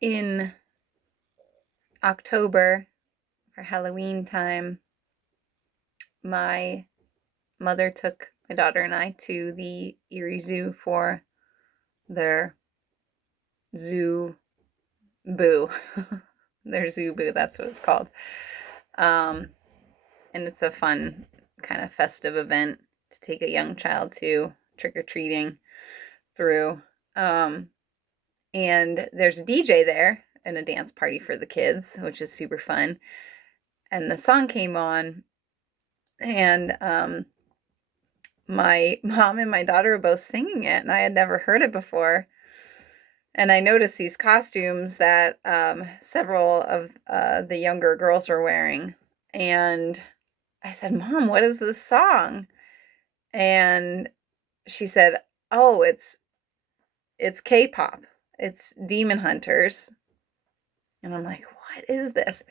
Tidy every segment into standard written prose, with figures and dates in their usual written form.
In October, for Halloween time, my mother took my daughter and I to the Erie Zoo for their zoo boo. Their zoo boo, that's what it's called. Um, and it's a fun kind of festive event to take a young child to trick-or-treating through. Um, and there's a DJ there and a dance party for the kids, which is super fun. And the song came on, and my mom and my daughter were both singing it, and I had never heard it before. And I noticed these costumes that several of the younger girls were wearing. And I said, Mom, what is this song? And she said, oh, it's K-pop. It's Demon Hunters. And I'm like, what is this?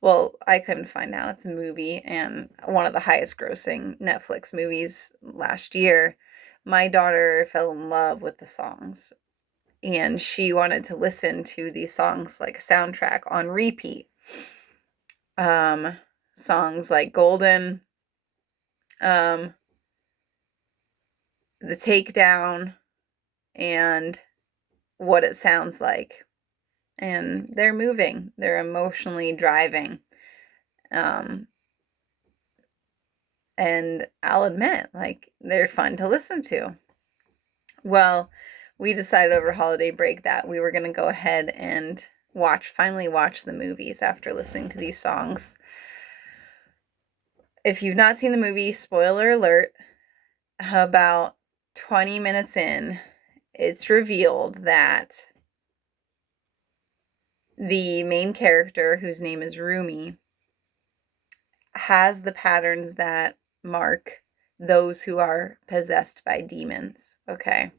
Well, I couldn't find out. It's a movie and one of the highest grossing Netflix movies last year. My daughter fell in love with the songs, and she wanted to listen to these songs like a soundtrack on repeat. Songs like Golden, The Takedown, and What It Sounds Like. And they're moving, they're emotionally driving. And I'll admit, like, they're fun to listen to. Well, we decided over holiday break that we were going to go ahead and finally watch the movies after listening to these songs. If you've not seen the movie, spoiler alert, about 20 minutes in, it's revealed that the main character, whose name is Rumi, has the patterns that mark those who are possessed by demons. Okay.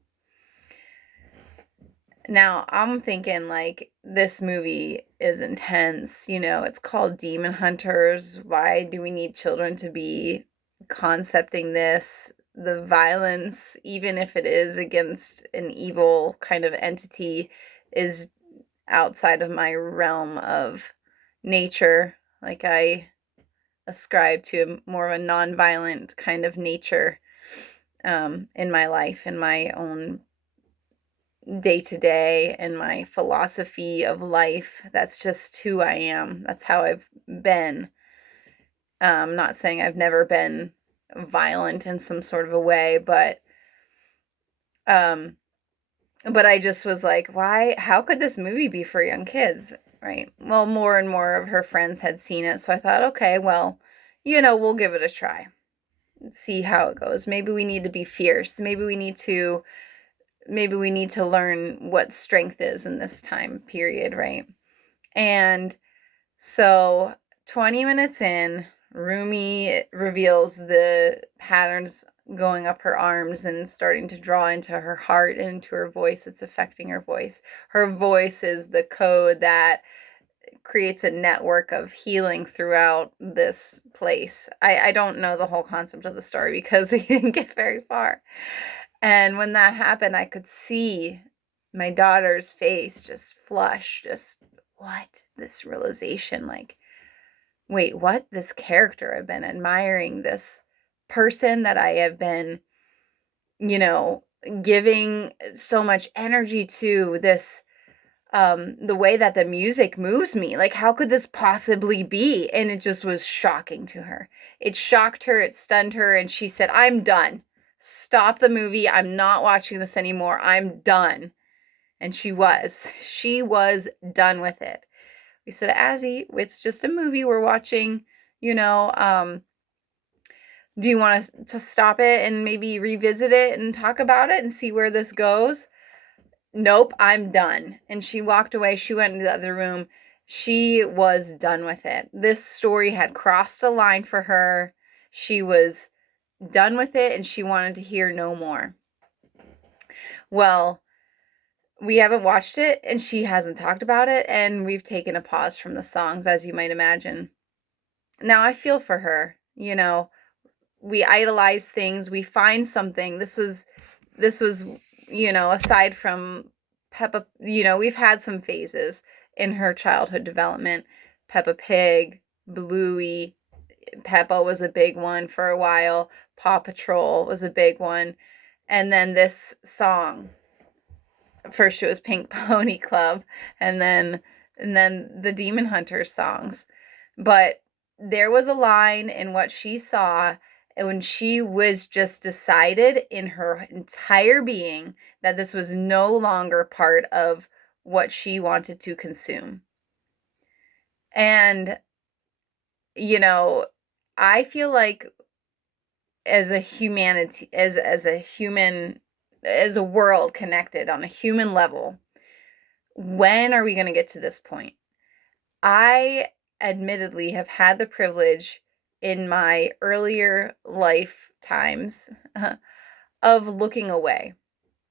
Now, I'm thinking, like, this movie is intense. You know, it's called Demon Hunters. Why do we need children to be concepting this? The violence, even if it is against an evil kind of entity, is outside of my realm of nature. Like, I ascribe to more of a non-violent kind of nature in my life, in my own day to day, and my philosophy of life. That's just who I am. That's how I've been. I'm not saying I've never been violent in some sort of a way, but I just was like, why? How could this movie be for young kids? Right. Well, more and more of her friends had seen it, so I thought, okay, well, we'll give it a try. See how it goes. Maybe we need to be fierce. Maybe we need to learn what strength is in this time period, right? And so 20 minutes in, Rumi reveals the patterns going up her arms and starting to draw into her heart and into her voice. It's affecting her voice. Her voice is the code that creates a network of healing throughout this place. I don't know the whole concept of the story because we didn't get very far. And when that happened, I could see my daughter's face just flush, just what? This realization, like, wait, what? This character I've been admiring, this person that I have been, giving so much energy to, this the way that the music moves me. Like, how could this possibly be? And it just was shocking to her. It shocked her, it stunned her, and she said, I'm done. Stop the movie. I'm not watching this anymore. I'm done. And she was. She was done with it. We said, Azzy, it's just a movie we're watching. Do you want us to stop it and maybe revisit it and talk about it and see where this goes? Nope, I'm done. And she walked away. She went into the other room. She was done with it. This story had crossed a line for her. She was done with it, and she wanted to hear no more. Well, we haven't watched it, and she hasn't talked about it, and we've taken a pause from the songs, as you might imagine. Now, I feel for her. We idolize things. We find something. This was, aside from Peppa, we've had some phases in her childhood development. Peppa Pig, Bluey, Peppa was a big one for a while. Paw Patrol was a big one. And then this song. First it was Pink Pony Club, and then the Demon Hunters songs. But there was a line in what she saw when she was just decided in her entire being that this was no longer part of what she wanted to consume. And I feel like as a humanity, as a human, as a world connected on a human level, when are we going to get to this point? I admittedly have had the privilege in my earlier lifetimes of looking away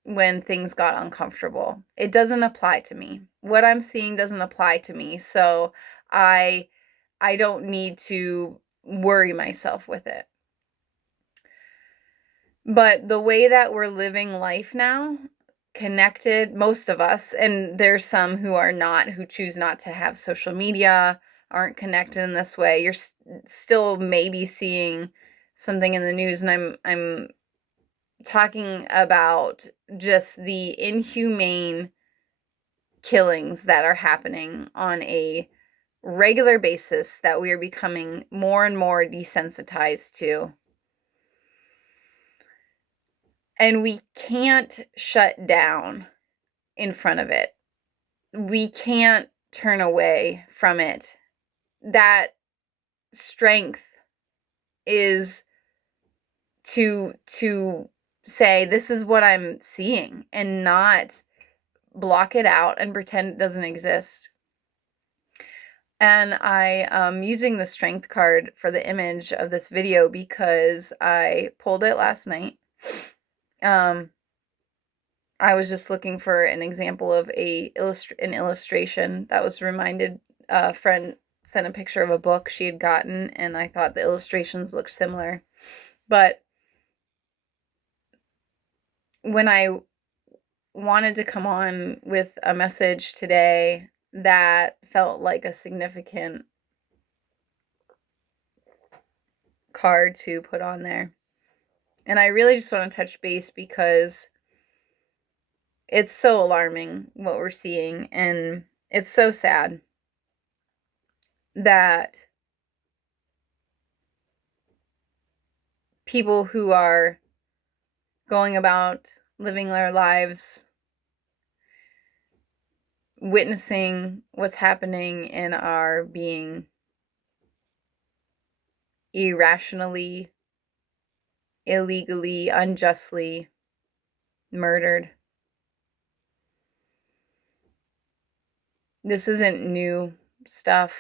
when things got uncomfortable. It doesn't apply to me. What I'm seeing doesn't apply to me, so I don't need to worry myself with it. But the way that we're living life now, connected, most of us, and there's some who are not, who choose not to have social media, aren't connected in this way. You're still maybe seeing something in the news, and I'm talking about just the inhumane killings that are happening on a regular basis that we are becoming more and more desensitized to. And we can't shut down in front of it. We can't turn away from it. That strength is to say, this is what I'm seeing, and not block it out and pretend it doesn't exist. And I am using the strength card for the image of this video because I pulled it last night. I was just looking for an example of an illustration that was reminded. A friend sent a picture of a book she had gotten, and I thought the illustrations looked similar. But when I wanted to come on with a message today that felt like a significant card to put on there, and I really just want to touch base because it's so alarming what we're seeing, and it's so sad that people who are going about living their lives, witnessing what's happening, and are being irrationally, illegally, unjustly murdered. This isn't new stuff.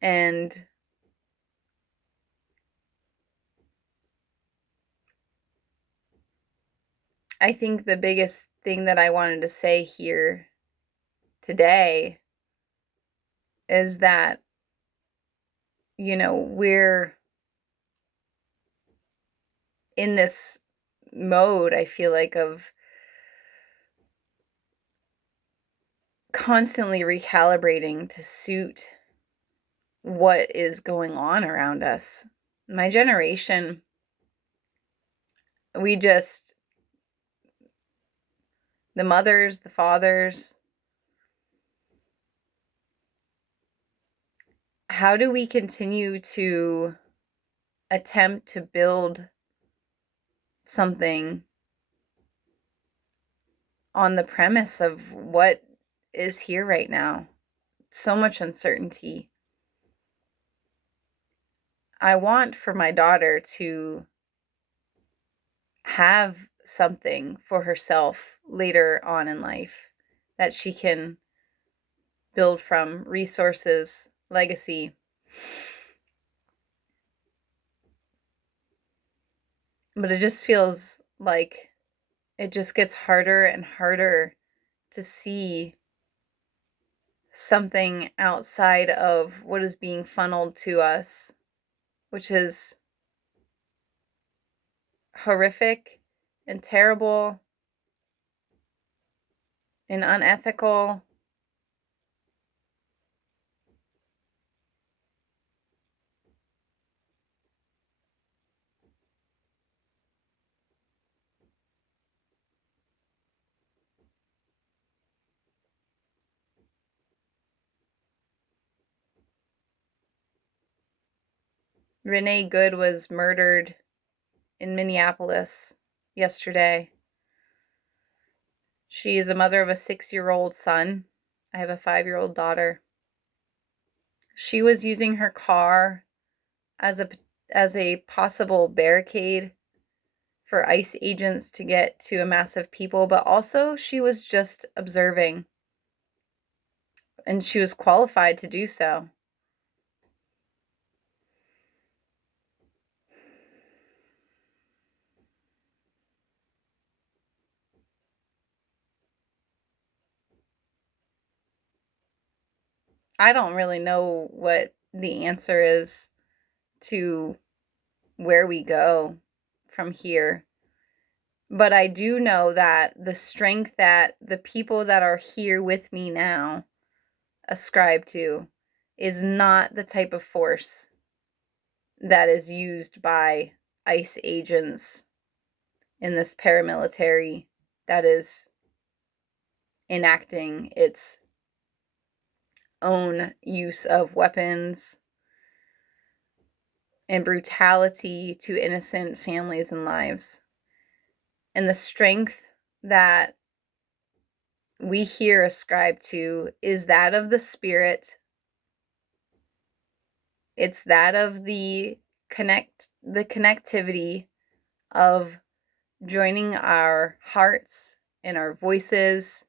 And I think the biggest thing that I wanted to say here today is that, we're in this mode, I feel like, of constantly recalibrating to suit what is going on around us. My generation, the mothers, the fathers, how do we continue to attempt to build something on the premise of what is here right now? So much uncertainty. I want for my daughter to have something for herself later on in life that she can build from, resources, legacy. But it just feels like it just gets harder and harder to see something outside of what is being funneled to us, which is horrific and terrible and unethical. Renee Good was murdered in Minneapolis yesterday. She is a mother of a 6-year-old son. I have a 5-year-old daughter. She was using her car as a possible barricade for ICE agents to get to a mass of people, but also she was just observing, and she was qualified to do so. I don't really know what the answer is to where we go from here. But I do know that the strength that the people that are here with me now ascribe to is not the type of force that is used by ICE agents in this paramilitary that is enacting its own use of weapons and brutality to innocent families and lives. And the strength that we here ascribe to is that of the spirit. It's that of the connectivity of joining our hearts and our voices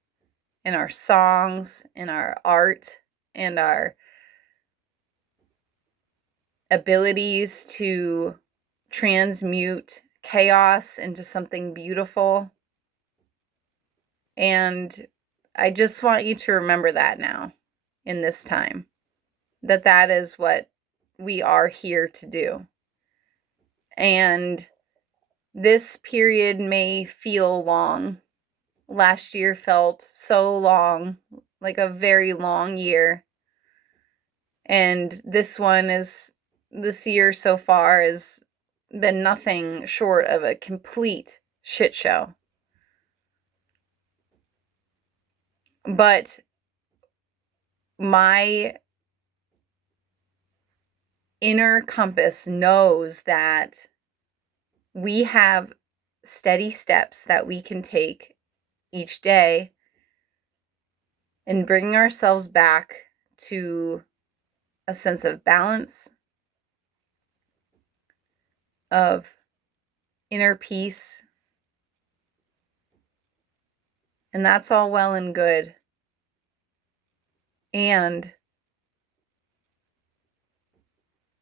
and our songs and our art and our abilities to transmute chaos into something beautiful. And I just want you to remember that now in this time, that is what we are here to do. And this period may feel long. Last year felt so long, like a very long year. And this year so far has been nothing short of a complete shit show. But my inner compass knows that we have steady steps that we can take each day in bringing ourselves back to a sense of balance, of inner peace. And that's all well and good. And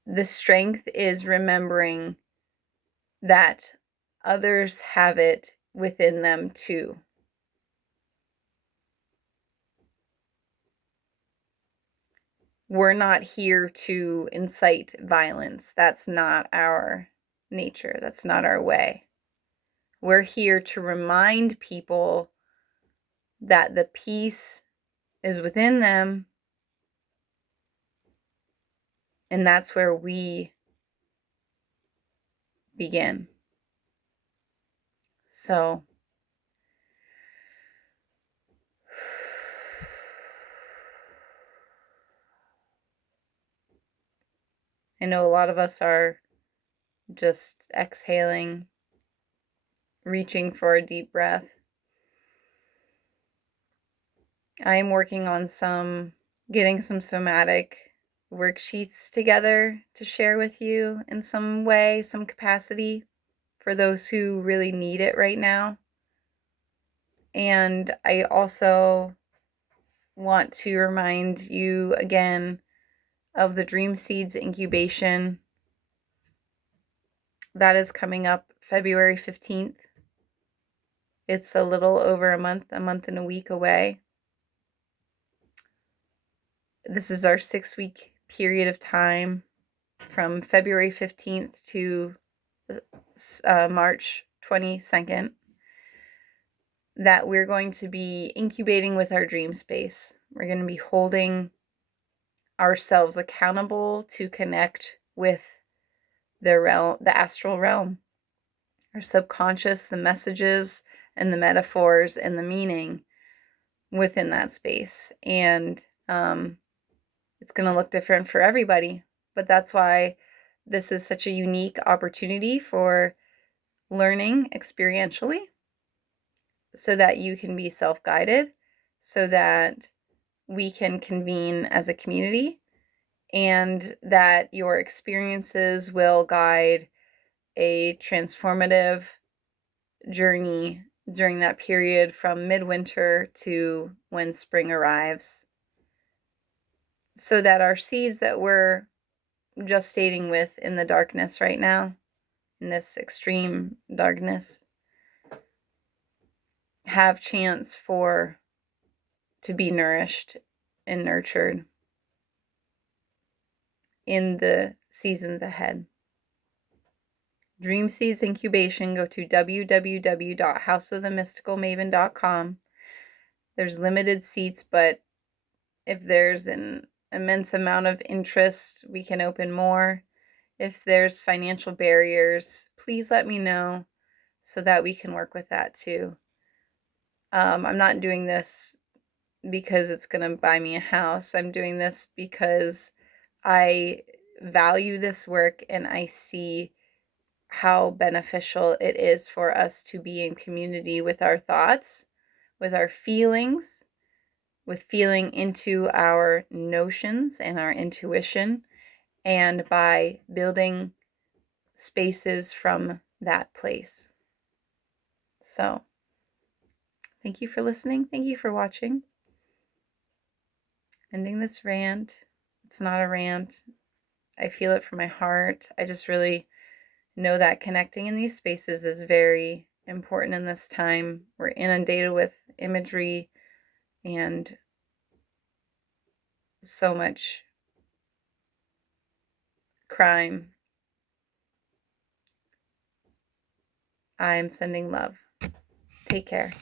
the strength is remembering that others have it within them too. We're not here to incite violence. That's not our nature. That's not our way. We're here to remind people that the peace is within them, and that's where we begin. So, I know a lot of us are just exhaling, reaching for a deep breath. I am working on getting some somatic worksheets together to share with you in some way, some capacity, for those who really need it right now. And I also want to remind you again of the Dream Seeds incubation that is coming up February 15th. It's a little over a month and a week away. This is our 6-week period of time from February 15th to March 22nd. that we're going to be incubating with our dream space. We're going to be holding ourselves accountable to connect with the astral realm, our subconscious, the messages and the metaphors and the meaning within that space. And it's going to look different for everybody, but that's why this is such a unique opportunity for learning experientially, so that you can be self-guided, so that we can convene as a community, and that your experiences will guide a transformative journey during that period from midwinter to when spring arrives, so that our seeds that we're gestating with in the darkness right now, in this extreme darkness, have chance to be nourished and nurtured in the seasons ahead. Dream Seeds Incubation, go to www.houseofthemysticalmaven.com. There's limited seats, but if there's an immense amount of interest, we can open more. If there's financial barriers, please let me know so that we can work with that too. I'm not doing this because it's going to buy me a house. I'm doing this because I value this work and I see how beneficial it is for us to be in community with our thoughts, with our feelings, with feeling into our notions and our intuition, and by building spaces from that place. So, thank you for listening. Thank you for watching. Ending this rant. It's not a rant. I feel it from my heart. I just really know that connecting in these spaces is very important in this time. We're inundated with imagery and so much crime. I'm sending love. Take care.